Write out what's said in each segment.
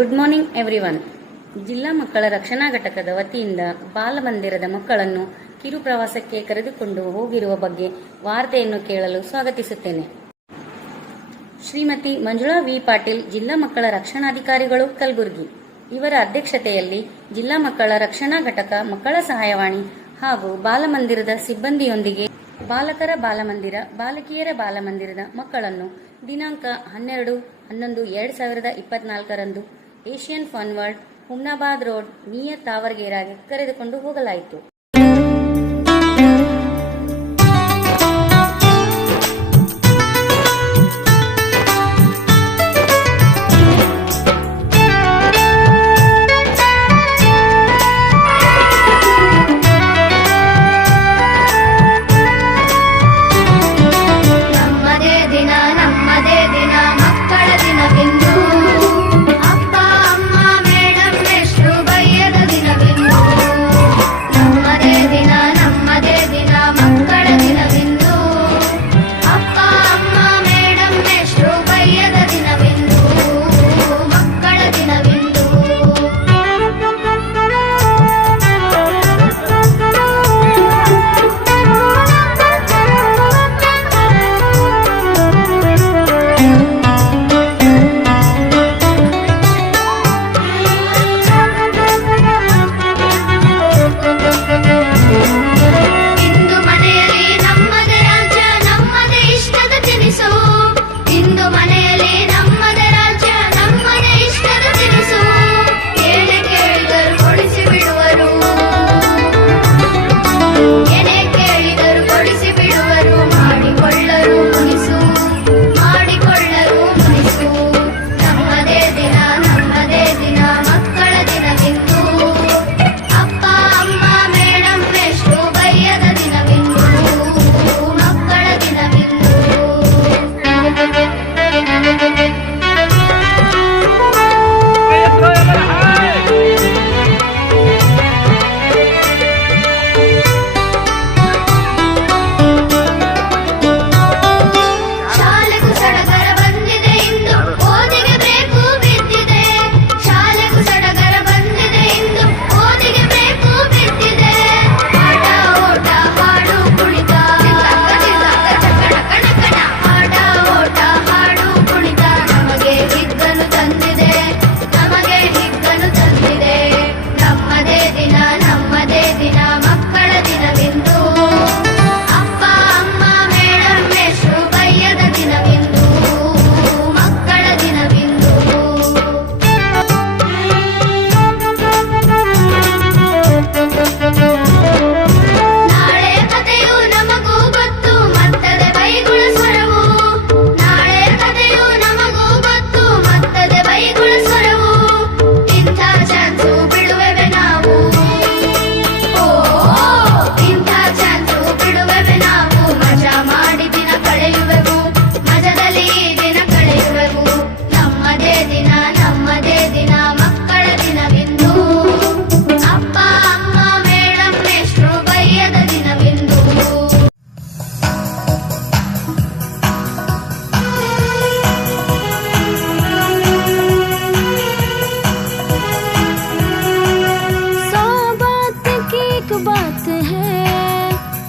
Good morning everyone. ಜಿಲ್ಲಾ ಮಕ್ಕಳ ರಕ್ಷಣಾ ಘಟಕದ ವತಿಯಿಂದ ಬಾಲಮಂದಿರದ ಮಕ್ಕಳನ್ನು ಕಿರು ಪ್ರವಾಸಕ್ಕೆ ಕರೆದುಕೊಂಡು ಹೋಗಿರುವ ಬಗ್ಗೆ ವಾರ್ತೆಯನ್ನು ಕೇಳಲು ಸ್ವಾಗತಿಸುತ್ತೇನೆ. ಶ್ರೀಮತಿ ಮಂಜುಳಾ ವಿ ಪಾಟೀಲ್, ಜಿಲ್ಲಾ ಮಕ್ಕಳ ರಕ್ಷಣಾಧಿಕಾರಿಗಳು, ಕಲಬುರಗಿ ಇವರ ಅಧ್ಯಕ್ಷತೆಯಲ್ಲಿ ಜಿಲ್ಲಾ ಮಕ್ಕಳ ರಕ್ಷಣಾ ಘಟಕ, ಮಕ್ಕಳ ಸಹಾಯವಾಣಿ ಹಾಗೂ ಬಾಲಮಂದಿರದ ಸಿಬ್ಬಂದಿಯೊಂದಿಗೆ ಬಾಲಕರ ಬಾಲಮಂದಿರ, ಬಾಲಕಿಯರ ಬಾಲಮಂದಿರದ ಮಕ್ಕಳನ್ನು ದಿನಾಂಕ 12/11/2024 Asian fun world, Humnabad road, near ತಾವರ್ಗೇರಾಗೆ ಕರೆದುಕೊಂಡು ಹೋಗಲಾಯಿತು.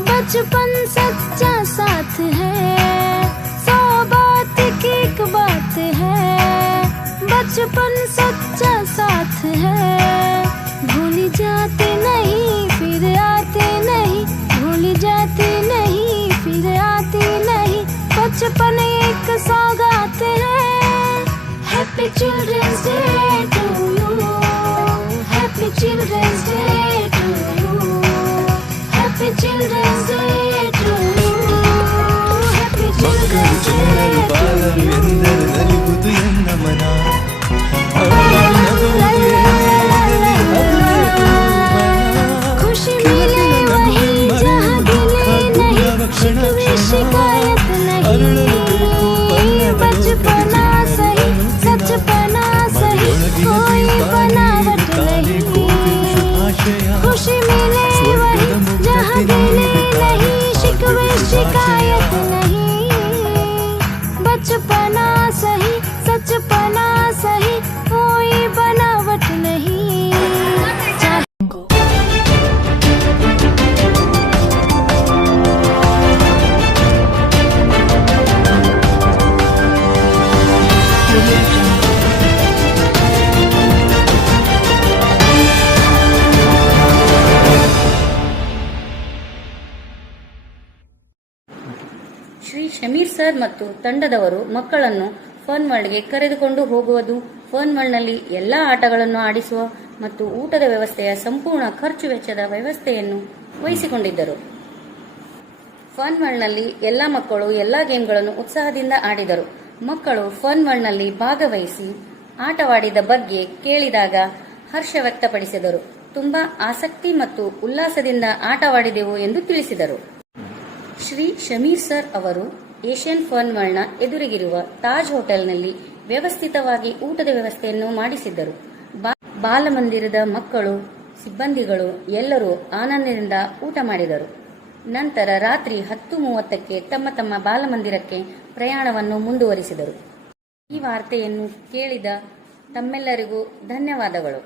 बचपन सच्चा साथ है, 100 बात की एक बात है, बचपन सच्चा साथ है। भूल जाते नहीं फिर आते नहीं, भूल जाते नहीं फिर आते नहीं, बचपन एक सौगात है। Happy children's day to you, happy children's day to you, happy children's day to you, happy children's day to you. बचपना सही सचपना सही कोई बनावट नहीं ಶ್ರೀ ಶಮೀರ್ ಸರ್ ಮತ್ತು ತಂಡದವರು ಮಕ್ಕಳನ್ನು ಫನ್ ವರ್ಲ್ಡ್ಗೆ ಕರೆದುಕೊಂಡು ಹೋಗುವುದು, ಫನ್ ವರ್ಲ್ಡ್ನಲ್ಲಿ ಎಲ್ಲಾ ಆಟಗಳನ್ನು ಆಡಿಸುವ ಮತ್ತು ಊಟದ ವ್ಯವಸ್ಥೆಯ ಸಂಪೂರ್ಣ ಖರ್ಚು ವೆಚ್ಚದ ವ್ಯವಸ್ಥೆಯನ್ನು ವಹಿಸಿಕೊಂಡಿದ್ದರು. ಫನ್ ವರ್ಲ್ಡ್ನಲ್ಲಿ ಎಲ್ಲಾ ಮಕ್ಕಳು ಎಲ್ಲಾ ಗೇಮ್ಗಳನ್ನು ಉತ್ಸಾಹದಿಂದ ಆಡಿದರು. ಮಕ್ಕಳು ಫನ್ ವರ್ಲ್ಡ್ನಲ್ಲಿ ಭಾಗವಹಿಸಿ ಆಟವಾಡಿದ ಬಗ್ಗೆ ಕೇಳಿದಾಗ ಹರ್ಷ ವ್ಯಕ್ತಪಡಿಸಿದರು. ತುಂಬಾ ಆಸಕ್ತಿ ಮತ್ತು ಉಲ್ಲಾಸದಿಂದ ಆಟವಾಡಿದೆವು ಎಂದು ತಿಳಿಸಿದರು. ಶ್ರೀ ಶಮೀರ್ ಸರ್ ಅವರು ಏಷ್ಯನ್ ಫನ್ ವರ್ಲ್ಡ್ನ ಎದುರಿಗಿರುವ ತಾಜ್ ಹೋಟೆಲ್ನಲ್ಲಿ ವ್ಯವಸ್ಥಿತವಾಗಿ ಊಟದ ವ್ಯವಸ್ಥೆಯನ್ನು ಮಾಡಿಸಿದ್ದರು. ಬಾಲಮಂದಿರದ ಮಕ್ಕಳು, ಸಿಬ್ಬಂದಿಗಳು ಎಲ್ಲರೂ ಆನಂದದಿಂದ ಊಟ ಮಾಡಿದರು. ನಂತರ ರಾತ್ರಿ 10:30ಕ್ಕೆ ತಮ್ಮ ತಮ್ಮ ಬಾಲಮಂದಿರಕ್ಕೆ ಪ್ರಯಾಣವನ್ನು ಮುಂದುವರಿಸಿದರು. ಈ ವಾರ್ತೆಯನ್ನು ಕೇಳಿದ ತಮ್ಮೆಲ್ಲರಿಗೂ ಧನ್ಯವಾದಗಳು.